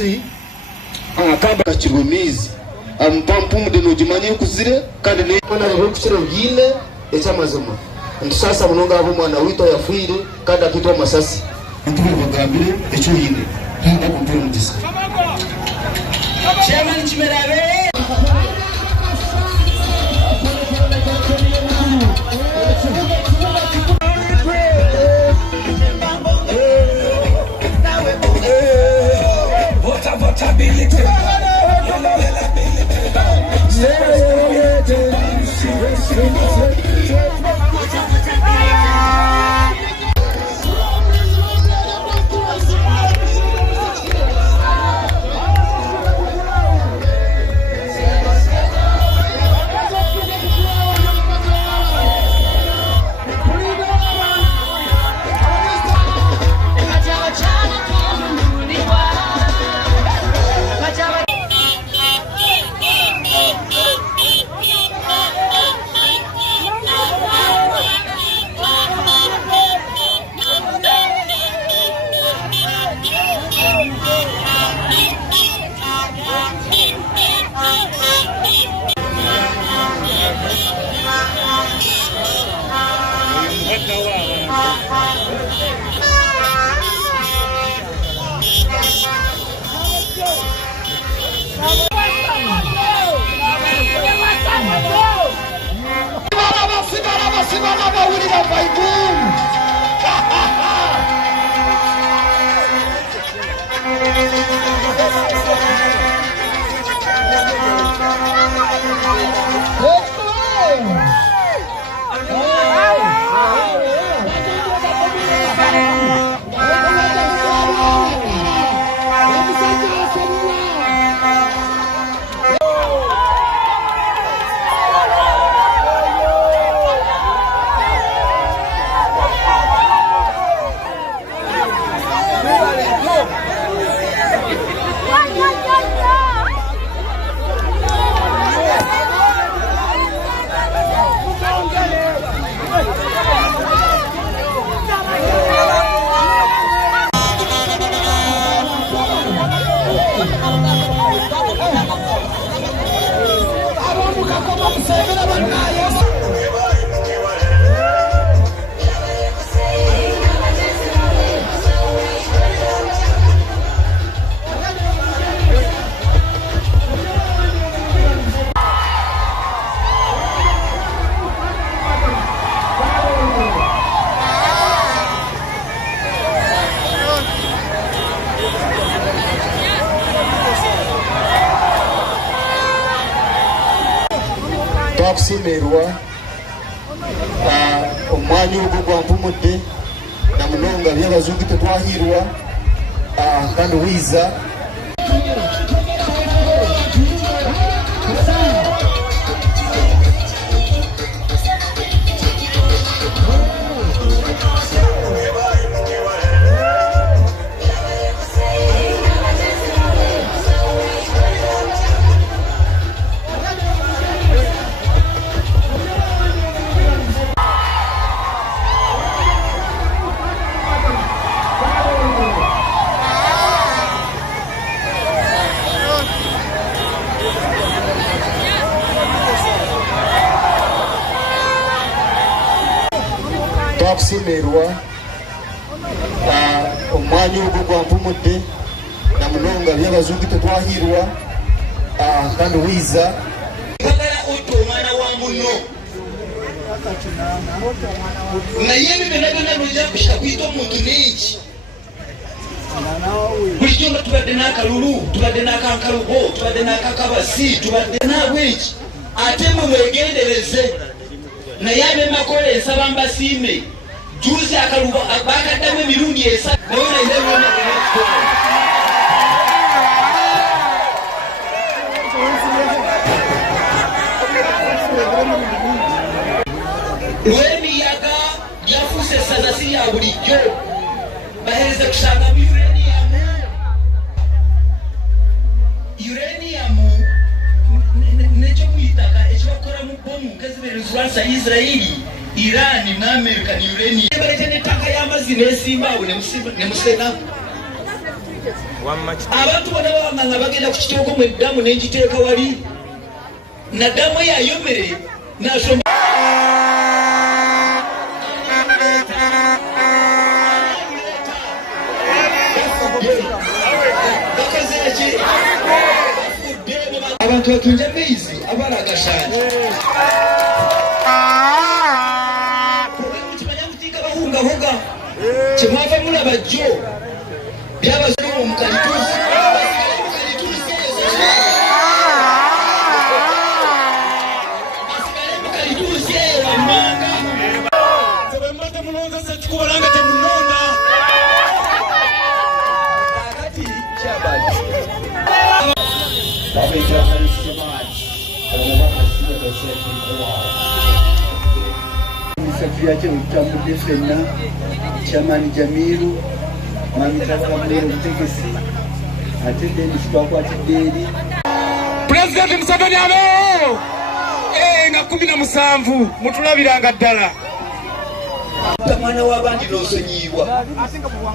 omukazi akamba kirumizi ampampumu de nojimanye kuzire kandi ne kona rero kuchiro gine ecyamazima ndisasa munonga abo mwana wito yafuire kandi akitwa masasi ntuko bagambire ecyo yinde ntabwo kumpira mugisa chairman Kimerabe twakusimerwa omwanya ogwo gwampumudde na munonga by'abazungu tetwahirwa kandi wiza twakusimerwa omwanya ogwo gwampumudde na munonga by'abazungu tetwahirwa kandi wiza bagala otto omwana wa muno naye byonna lojja kushika kuyita omuntu n'eki bulijjo nga tubadde n'akalulu tubadde n'akankalubo tubadde n'akakabasi tubadde n'abweki ate mwe mwegendereze naye abemakola ensaba mbasiime juzi akaluba bakaddamu emirundi esatu naye nainebona lw'emiyaga gyafuusa essaza si ya bulijjo bahereze kusanga mu uranium nekyo muyitaka ekibakora mu bomu nkeziberezulwasa Israeli Iran mu America ni uranium balete n'ettaka y'amazzi n'esimbawo ne musena abantu bonna babanga bagenda ku kitoko mu eddamu n'engiteeka wali naddamu yayomere nasoma abantu batunja maizi abalagashanje kimanya mutinga bahungahoga kyemwava mulaba jjo byabazira omukalituusi basigale mukalituusi eyo wammanga sebwemba temulonzesa kikubalanga temunonda akati kyabati Safia chambude fenna chamani Jamiru mami tabaka mwere mtekesi atende nisibako atideri President Museveni alo nga 17 mutulabiranga ddala mwana w'abandi n'osonyiibwa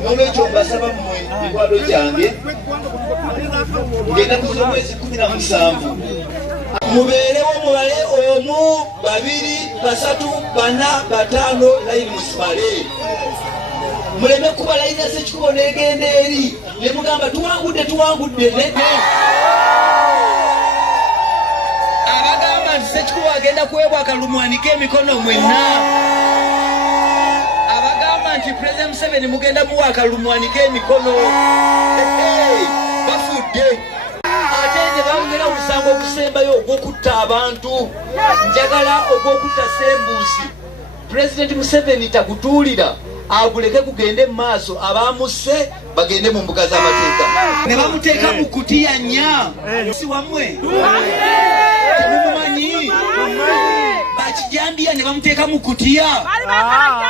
n'olwekyo mbasaba mmwe mikwano gyange ngenda kuza omwezi 17 mubeerewo mubale 1 2 3 4 5 layini musimale muleme kuba layini ya Ssekikubo n'egenda eri ne mugamba tuwangudde abagamba nti Ssekikubo agenda kuweebwa akalumwanike emikono mwenna nti President Museveni mugenda muwa akalumwanike emikono bafudde ate ne bamugera omusango okusembayo ogw'okutta abantu njagala ogw'okutta Sembuusi President Museveni tagutuulira aguleke kugende mu maaso abamusse bagende mu mbuga z'amateeka ne bamuteeka mu kutiya nnya si wammwe temumumanyi bakijambiya ne bamuteeka mu kutiya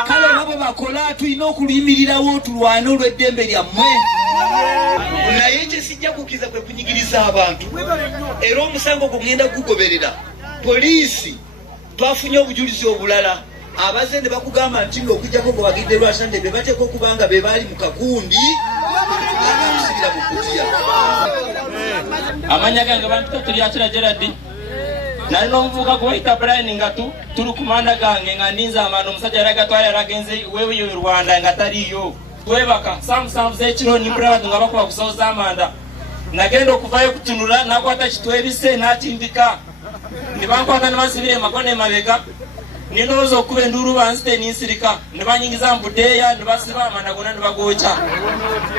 kale babo bakola tulina okulimirirawo tulwane olw'eddembe lyammwe naye kye sijja kukkiriza kwe kunyigiriza abantu era omusango gwe ngenda gugoberera poliisi twafunye obujulizi obulala abaze ne bakugamba nti ng'okujjako gwe bagidde Lwasande be bateeka okuba nga be baali mu kakundi agakusibira mu kutiya amanya gange bantu tulyakira Gerard nali n'omuvubuka gwe bayita Brian nga tuli ku manda gange nga ndinza amanda omusajja yali agatwala yalagenze weeyo Rwanda nga taliyo twebaka samusanvu z'ekiro nimbulabatu nga bakuba kusooza amanda nagenda okuvayo kutunula nakwata kitwebise n'atindika ne bankwata ne bansibira emakono emabega ninowooza okuba enduulu banzite ninsirika ne banyingiza mbudeeya ne basiba amanda gonna ne bagooca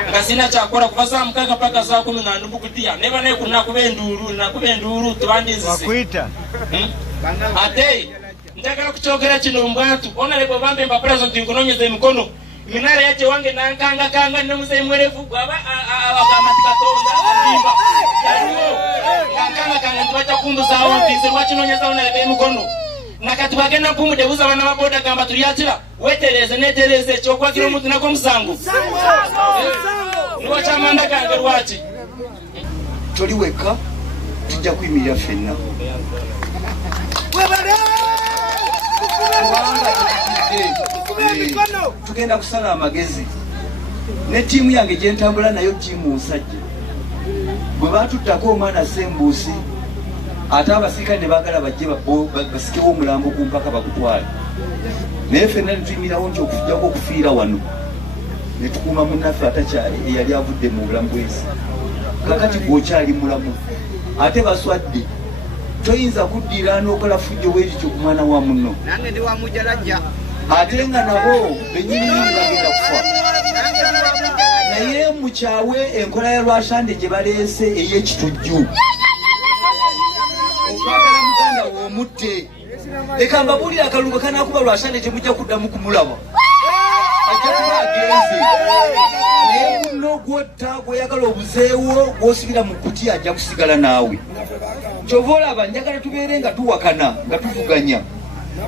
nga sina kyakola kuva saa 6 paka saa 10 nga ndi mukutiya neba naye nakuba enduulu tebandinzise ate njagala kukyogera kino mbwatu onalebo bambe mpapula zo nti nkunoonyeza emikono minara yace wange nankangakanga ne muzeyi mwerevu bwaba abakamati katonda imba yaliwo ngankangakanga ntibajja kumbuzaawo mpise lwakinoonyezawo naleba emikono nakati bagenda mpumudebuza abaana baboda gamba tulyakira wetereze netereze ekyokwakira omuntu nako omusango niwakyamanda gange lwaki toli wekka tujja kuyimirira ffenna tugenda kusala amagezi ne ttiimu yange gyentambula nayo ttiimu nsajja bwe batuttako omwana Sembuusi ate abasirikale ne baagala bajje basikewo omulambo ku mpaka bagutwale naye ffenna ne tuyimirawo nti okujjako okufiira wano ne tukuuma munnaffe atakyali eyali avudde mu bulamu bw'ensi kakati gwokyali mulamu ate baswadde toyinza kuddira n'okola fujjo bwerityo ku mwana wa munno ate nga nabo bennyininyini bagenda kufa naye mukyawe enkola ya Lwasande gye baleese ey'ekitujju okwagala muganda w'omutte leka mbabuulira akalungo kanaakuba Lwasande temujja kuddamu kumulaba ajja kuba agenze naye munno gwotta gweyagala obuzeewo gw'osibira mu kutiya ajja kusigala naawe kyova olaba njagala tubeere nga tuwakana nga tuvuganya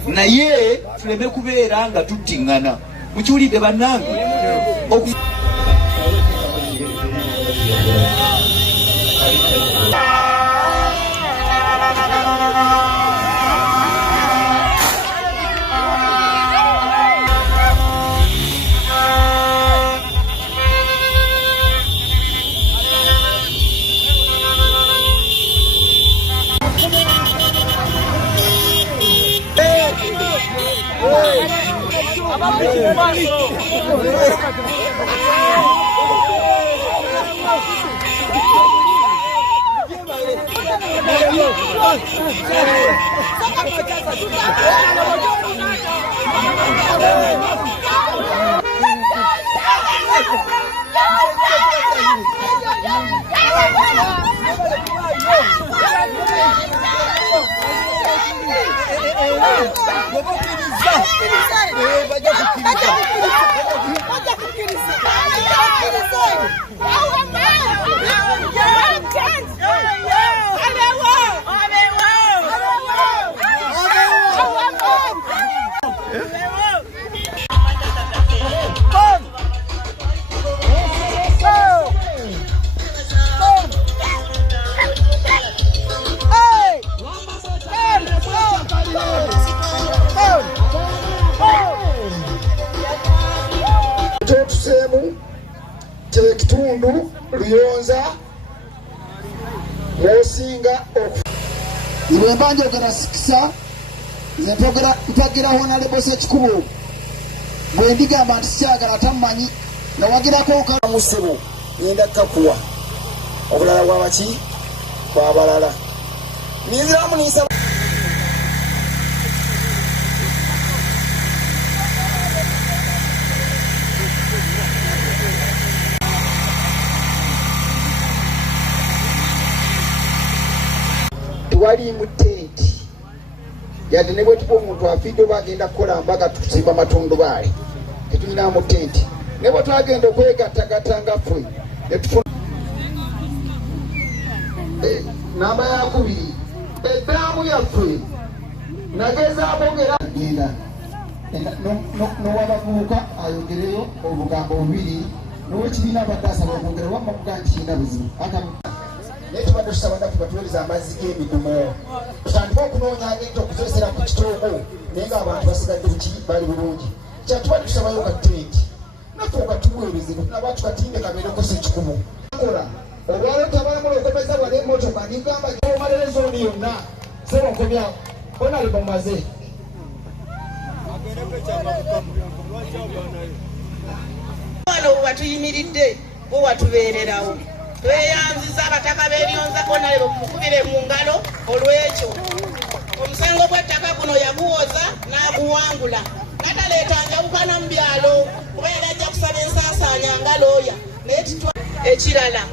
naye tuleme kubeera nga tuttiŋŋana mukiwulidde bannange Kitundu Luyonza Mosinga Iwe mbanje ogera sikisa Nze mpagira Honorable Ssekikubo bwe ndigamba nti sikyagala tamumanyi nga wagirako Musebo ngenda kakuwa obulala bwabaki bwabalala ninziramu ninsaba wali mu tenti yadde ne bwe tuba omuntu afidde oba agenda kukola mbaga tusimba matundubaali tetulina mu tenti ne bwe twagenda okwegattagatta nga ffe ne tufuna namba yakubiri eddaamu yaffe nagezaako ngera agenda nowabavubuka ayogereyo obugambo bubiri nowekibiina abadde asaba okwongera wamma kuga nti kiina buzibu naye tubadde tusaba naffe batuweereza amazzi g'emidumo tutandika okunoonya agenda okukozesera ku kitoogo naye ng'abantu basigadde buki bali bulungi kyatubadde tusabayo ka tenti naffe okatuweereze tunaba tukatimbe kabeereko Ssekikubo kola olwalo tabalamula okomeza wali emmotoka nigamba omaliriza oli yonna seronkomyawo onali mumaze wano webwatuyimiridde bo watubeererawo tweyanziza abataka b'Eryonza Honorable mukubire mu ngalo olw'ekyo omusango gw'ettaka guno yaguwoza n'aguwangula nataleeta njawukana mu byalo kubeera ajja kusaba ensaasaanya nga looya naye ekirala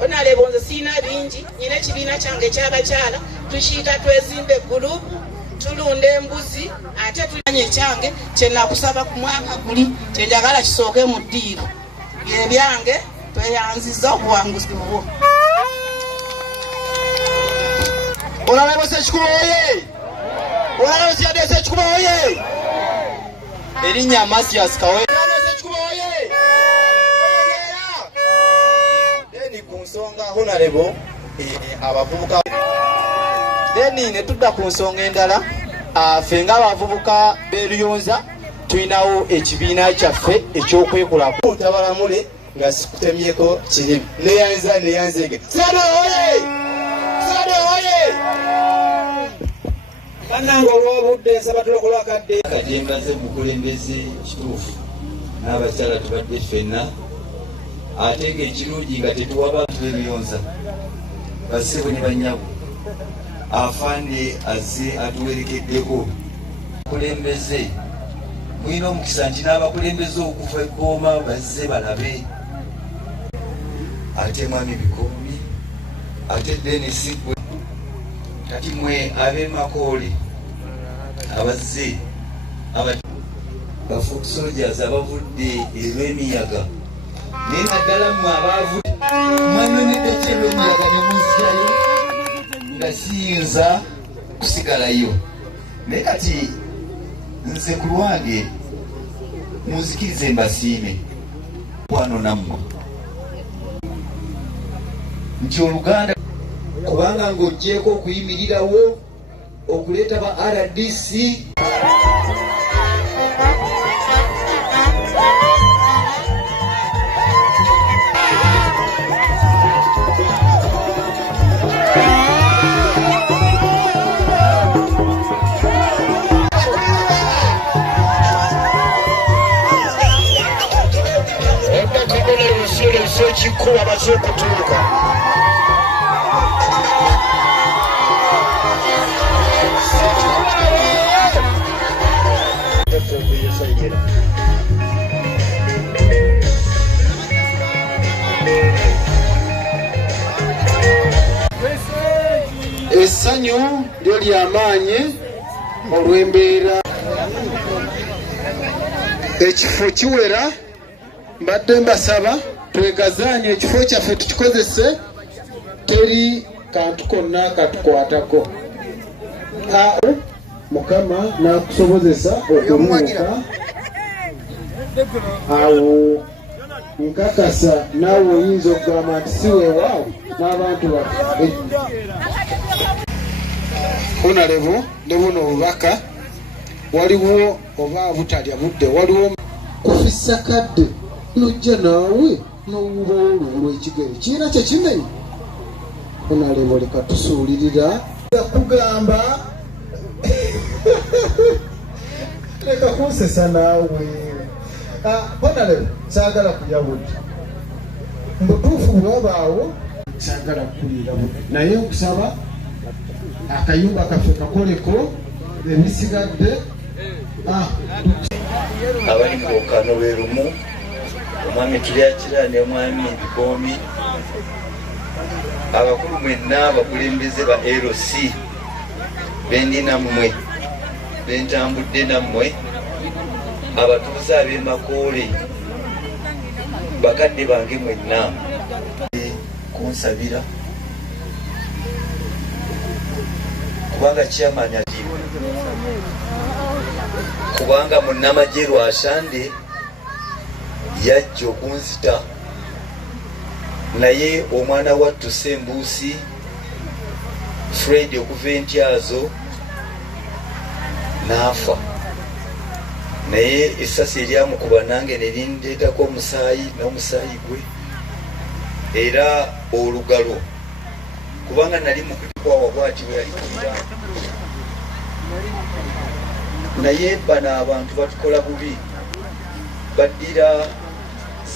Honorable nze siina bingi nyina ekibiina kyange ekyabakyala tukiyita twezimbe gurupu tulunda embuzi ate tulanye ekyange kyenakusaba ku mwaka guli kyenjagala kisooke mu ddiiro byebyange tweyanziza okuwanguzi mubo Honorable Ssekikubo oye! Honorable Ssekikubo oye! Erinnya Masias Kawe Ssekikubo oye! Deni ku nsonga Honorable abavubuka deni ne tudda ku nsonga endala ffe ng'abavubuka b'Eryonza tulinawo ekibiina kyaffe ekyokwekolako tabalamule nga sikutemyeko kirimu neyanzege Sade oye! Sade oye! Bannange olw'obudde nsaba tulokola akadde kati mbaze mukulembeze kituufu n'abakyala tubadde ffenna ate ng'ekirungi nga tetuwa bantu b'Eryonza basebo ne bannyabo afande azze atuwerekeddeko kulembeze mulina omukisa nti n'abakulembeze okuva Goma bazze balabe ate mwami Bikomi ate Dennis gwe kati mwe ab'Emakoole abazze bafoot soldiers abavudde erw'emiyaga naye naddala mmwe abavudde mwanonedde ki erw'emiyaga ne munzirayo nga siyinza kusigalayo naye kati nze ku lwange munzikirize mbasiime wano nammwe nti Oluganda kubanga ng'oggyeko okuyimirirawo okuleeta ba RDC amaze okutuuka. Essanyu lyo ly'amaanyi olw'embeera. Ekifo kiwera, mbadde mbasaba twegazaanye ekifo kyaffe tukikozese, teri kantu konna katukwatako. Mukama n'akusobozesa okuluuka awo nkakasa naawe oyinza okugamba nti si weewaawo n'abantu baffe. Honorable ne buno obubaka waliwo oba butalya budde, waliwo kufisa kadde nojja naawe n'owuba olubu lw'ekigere kiina kyekimenya. Honorable leka tusuulirira kugamba leka kunsesa naawe. Honorable saagala kulya budde, mubutuufu bwabaawo saagala kuliira budde, naye nkusaba akayumba kaffe kakoleko ebisigadde. Abali mu lwokaano lwe lumu, omwami Tulyakira ne omwami Bikoomi, abakulu mwenna abakulembeze ba LC bendi nammwe, bentambudde nammwe, abatuuze ab'e Makoole, bakadde bange mwenna kunsabira kubanga chairman aliwo, kubanga munnamagye Lwasande yajja okunzita, naye omwana wattu Sembuusi Fred okuva Entyazo n'afa, naye essasi eryamukuba nange ne lindeetako omusaayi n'omusaayi gwe era olugalo, kubanga nali mukukwawa bwati bwe yalikulira. Naye bano abantu batukola bubi, baddira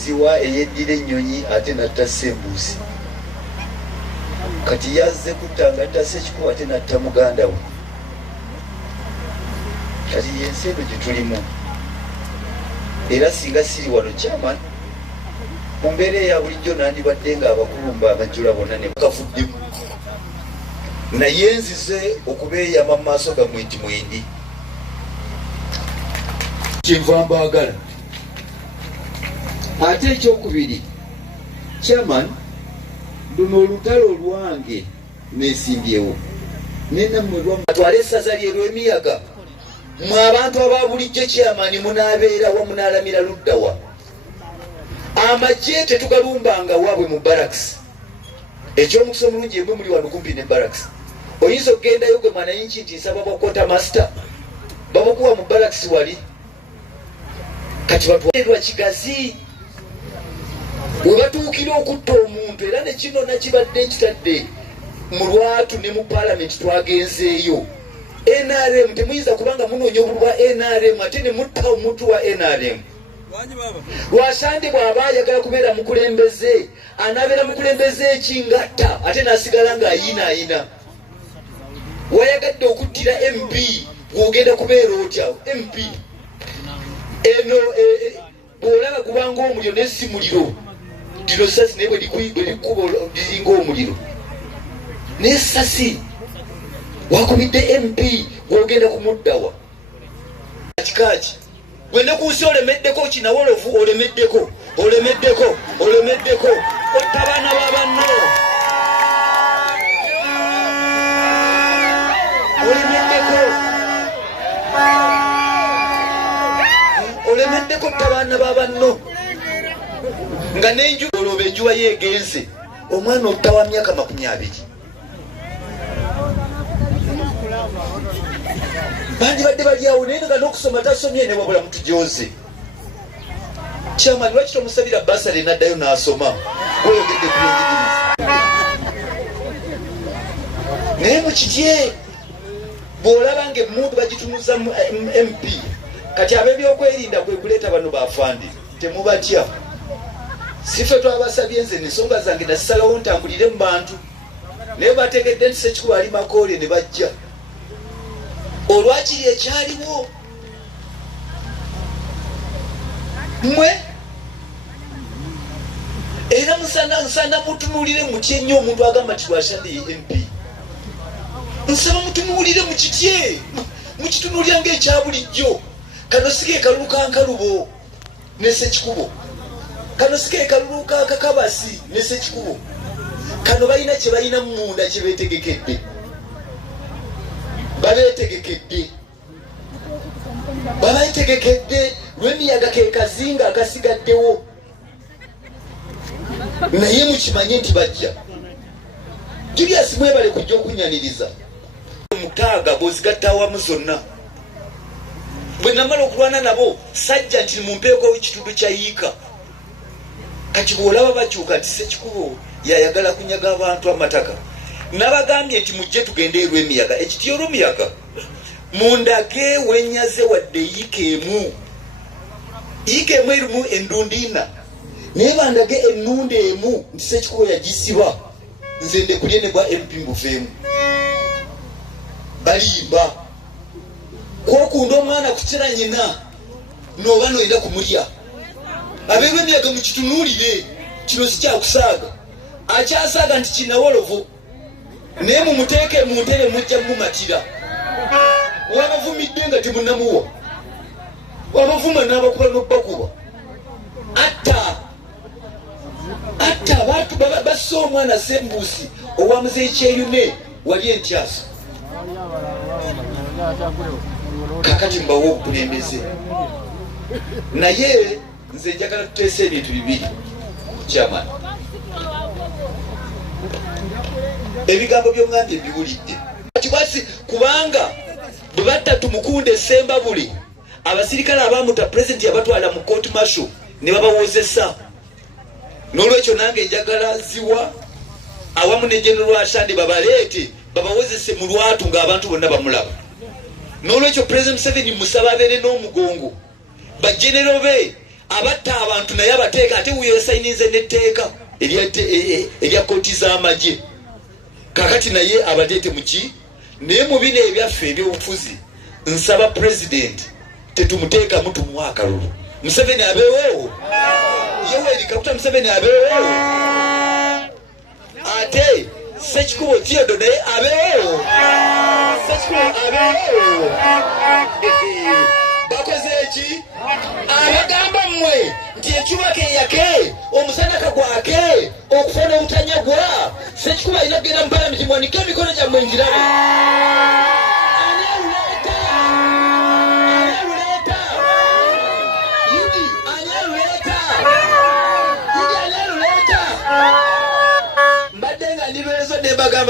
ziwa eyeddira ennyonyi ate natta Sembuusi, kati yazze kutta ngatta Ssekikubo ate natta muganda we. Kati yensi eno gye tulimu, era singa siri wano chairman, mu mbeera eya bulijjo nandibadde nga abakulumba amajjula bonna ne bakafuddemu, naye nzize okubeeyama mu maaso gammwe nti mwendi kyenva mbaagala. Ate ekyokubiri, chairman, luno olutalo olwange neesimbyewo nenammwe lwatwala essaza lye lw'emiyaga, mwe abantu aba bulijjo chairman munaabeerawa munaalamira luddawa. Amagye tetugalumbanga waabwe mu barracks, ekyomukisa omulungi emwe muli wano kumpi ne barracks. Oyinza okugendayo gwe mwananchi nti nsaba bwa quarter master bamukuwa mu barracks wali, kati batwalirwa kigazi we batuukira okutta omuntu. Era ne kino nakibadde ekitadde mu lwatu ne mu parliament twagenzeeyo. NRM temuyinza kubanga munoonya obululu bwa NRM ate ne mutta omuntu wa NRM. Lwasande bw'aba ayagala kubeera mukulembeze, anaabeera mukulembeze ekingatta ate n'asigala ng'ayinaayina. Wayagadde okuttira MP bw'ogenda kubeera otya MP eno bw'olaba gubanga omuliro naye si muliro, lino ssasi naye bwe likuba liringa omuliro, naye ssasi wakubidde MP bw'ogenda kumuddawa. Kikaaki gwende ku nsi olemeddeko, kinawolovu olemeddeko, otta baana ba banno, olemeddeko otta baana ba banno. Nga n'enju olwoba enjuba yeegenze, omwana otta wa myaka 20. Bandi badde bali awo naye nga n'okusoma tasomye ne wabula mutujoze. Chairman, lwaki tomusabira basale n'addayo n'asoma weyogedde ku byenjigiriza? Naye mukitye bw'olaba ng'emmundu bagitunuza MP, kati ab'ebyokwerinda kwe kuleeta bano bafande temubatya. sife twabasabye nze ensonga zange nasalawo ntambulire mu bantu naye bategedde nti Ssekikubo ali Makoole ne bajja olwakiri ekyaliwo mmwe era nsana mutunuulire mutye ennyo omuntu agamba nti Lwashande ye MP nsaba mutunuulire mukitye mukitunuulira ng'ekya bulijjo kano si ke kalulu ka Nkalubo ne Ssekikubo kano si ke kalulu ka Kakabasi ne Ssekikubo kano balina kye balina munda kye beetegekedde babeetegekedde lw'emiyaga ke kazinga akasigaddewo naye mukimanye nti bajja Julius mwebale kujja okunyaniriza mukaaga bw'ozigatta awamu zonna bwe namala okulwana nabo sajja nti mumpeeko ekitundu kya yiika kati bw'olaba bakyuka nti Ssekikubo yayagala kunyaga abantu amataka nabagambye nti mujje tugende erw'emiyaga ekityo olw'omuyaga mundage wenyaze wadde yiika emu erimu endundiina naye bandage ennunda emu nti Ssekikubo yagisiba nze ndekulye ne bwa MP mbuveemu balimba kwokunda omwana kukira nyina nooba noyenda kumulya abeerw'emiyaga mukitunuulire kino si kyakusaaga akyasaaga nti kinawolovo naye mumuteeke mu ntere mujja mumatira wabavumidde nga temunamuwa wabavuma n'abakuba n'obbakuba atta abantu bassa omwana Sembuusi owamuze ekyeyune wali entyasa kakati mbawo obukulembeze naye nze njagala tuteesa ebintu bibiri chairman ebigambo by'omwami ebiwulidde kati kubanga bwe batta Tumukunde Sembabule abasirikale abamuta pulezidenti yabatwala mu court martial ne babawozesa n'olwekyo nange njagala ziwa awamu ne General Lwashande babaleete babawozese mu lwatu ng'abantu bonna bamulaba n'olwekyo President Museveni musaba abeere n'omugongo bajenero be abatta abantu naye abateeka ate wuyo yasayinize n'etteeka erya kooti z'amagye kakati naye abateete muki naye mu bino ebyaffe ebyobufuzi nsaba President tetumuteekamu tumuwa akalulu Museveni abeewo Yoweri Kaguta Museveni abeewo ate Ssekikubo Theodore naye abeewo Ssekikubo abeewo bakoze eki abagamba mmwe nti ekyuma keyake omusana kagwake okufuna obutanyagwa Ssekikubo alina kugenda mu palamenti mwanike emikono gyammwe ngirabe mbadde nga ndi lwezo ne bagamba